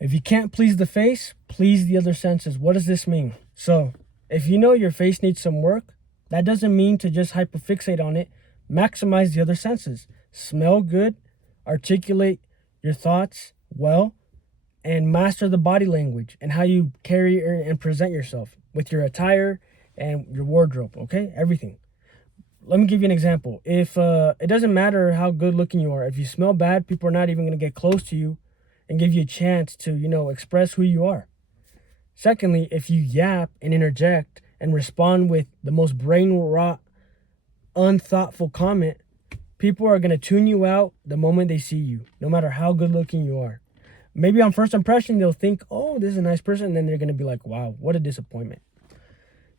If you can't please the face, please the other senses. What does this mean? So, if you know your face needs some work, that doesn't mean to just hyperfixate on it. Maximize the other senses. Smell good, articulate your thoughts well, and master the body language and how you carry and present yourself with your attire and your wardrobe, okay? Everything. Let me give you an example. If it doesn't matter how good looking you are, if you smell bad, people are not even going to get close to you and give you a chance to, express who you are. Secondly, if you yap and interject and respond with the most brain rot, unthoughtful comment, people are going to tune you out the moment they see you, no matter how good looking you are. Maybe on first impression, they'll think, oh, this is a nice person. And then they're going to be like, wow, what a disappointment.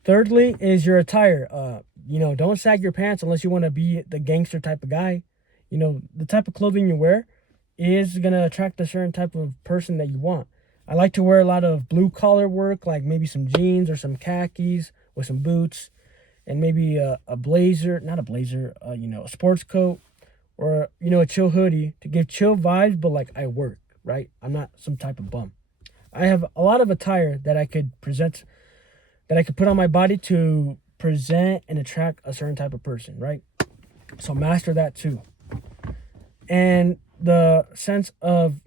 Thirdly is your attire. Don't sag your pants unless you want to be the gangster type of guy. The type of clothing you wear is going to attract a certain type of person that you want. I like to wear a lot of blue collar work, like maybe some jeans or some khakis with some boots and maybe a blazer, not a blazer, a sports coat or, a chill hoodie to give chill vibes, but like I work, right? I'm not some type of bum. I have a lot of attire that I could present, that I could put on my body to present and attract a certain type of person, right? So master that too. And the sense of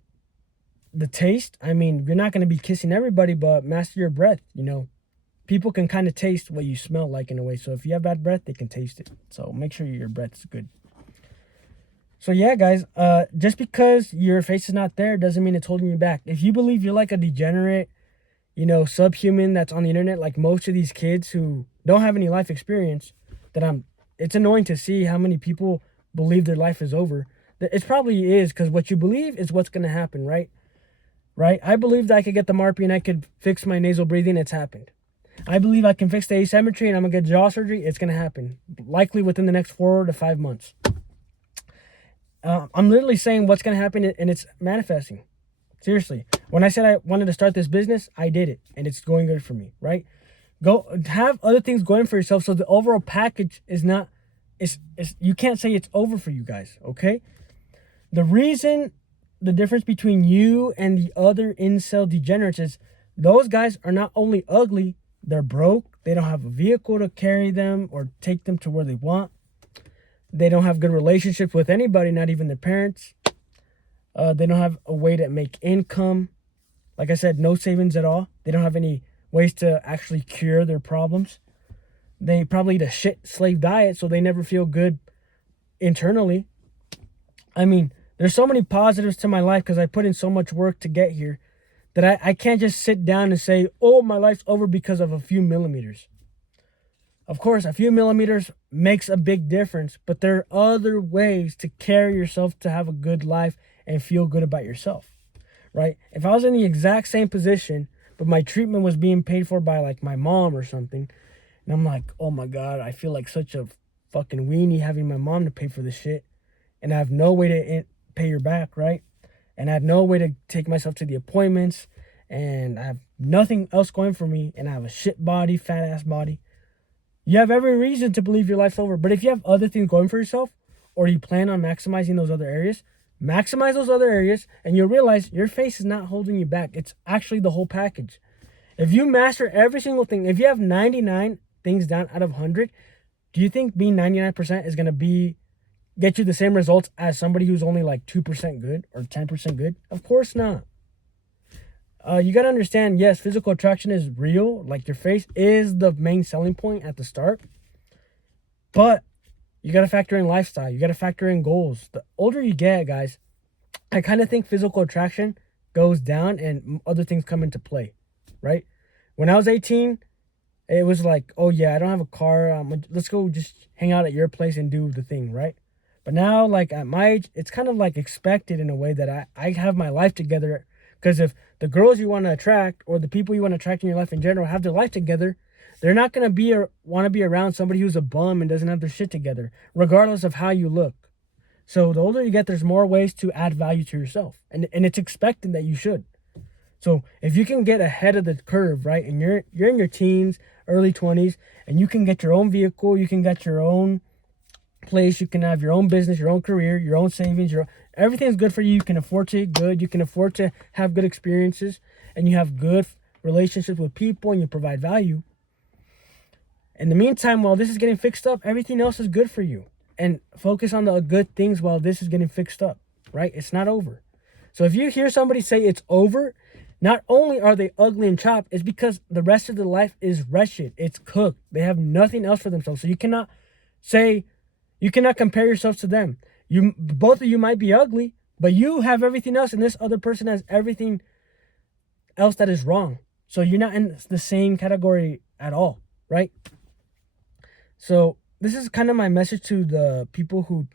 the taste, you're not going to be kissing everybody, but master your breath. People can kind of taste what you smell like in a way. So if you have bad breath, they can taste it. So make sure your breath's good. So yeah, guys, just because your face is not there doesn't mean it's holding you back. If you believe you're like a degenerate, subhuman that's on the internet, like most of these kids who don't have any life experience, it's annoying to see how many people believe their life is over. It probably is, because what you believe is what's going to happen, right? Right? I believe that I could get the MARPI and I could fix my nasal breathing. It's happened. I believe I can fix the asymmetry and I'm going to get jaw surgery. It's going to happen. Likely within the next 4 to 5 months. I'm literally saying what's going to happen and it's manifesting. Seriously. When I said I wanted to start this business, I did it. And it's going good for me, right? Go have other things going for yourself so the overall package is not... you can't say it's over for you guys, okay? The difference between you and the other incel degenerates is those guys are not only ugly, they're broke. They don't have a vehicle to carry them or take them to where they want. They don't have good relationships with anybody, not even their parents. They don't have a way to make income. Like I said, no savings at all. They don't have any ways to actually cure their problems. They probably eat a shit slave diet, so they never feel good internally. There's so many positives to my life because I put in so much work to get here that I can't just sit down and say, oh, my life's over because of a few millimeters. Of course, a few millimeters makes a big difference, but there are other ways to carry yourself to have a good life and feel good about yourself, right? If I was in the exact same position, but my treatment was being paid for by like my mom or something, and I'm like, oh my God, I feel like such a fucking weenie having my mom to pay for this shit, and I have no way to pay her back, right? And I have no way to take myself to the appointments, and I have nothing else going for me, and I have a shit body, fat ass body. You have every reason to believe your life's over. But if you have other things going for yourself, or you plan on maximizing those other areas, maximize those other areas, and you'll realize your face is not holding you back. It's actually the whole package. If you master every single thing, if you have 99 things down out of 100, do you think being 99% is going to get you the same results as somebody who's only like 2% good or 10% good? Of course not. You got to understand, yes, physical attraction is real. Like your face is the main selling point at the start. But you got to factor in lifestyle. You got to factor in goals. The older you get, guys, I kind of think physical attraction goes down and other things come into play, right? When I was 18, it was like, oh yeah, I don't have a car. Let's go just hang out at your place and do the thing, right? But now, like at my age, it's kind of like expected in a way that I have my life together. Because if the girls you want to attract or the people you want to attract in your life in general have their life together, they're not going to want to be around somebody who's a bum and doesn't have their shit together, regardless of how you look. So the older you get, there's more ways to add value to yourself. And it's expected that you should. So if you can get ahead of the curve, right, and you're in your teens, early 20s, and you can get your own vehicle, you can get your own place, you can have your own business, your own career, your own savings, Everything's good for you. You can afford to eat good. You can afford to have good experiences, and you have good relationships with people, and you provide value. In the meantime, while this is getting fixed up, everything else is good for you. And focus on the good things while this is getting fixed up, right? It's not over. So if you hear somebody say it's over, not only are they ugly and chopped, it's because the rest of their life is wretched. It's cooked. They have nothing else for themselves. So you cannot compare yourselves to them. Both of you might be ugly, but you have everything else, and this other person has everything else that is wrong. So you're not in the same category at all, right? So this is kind of my message to the people who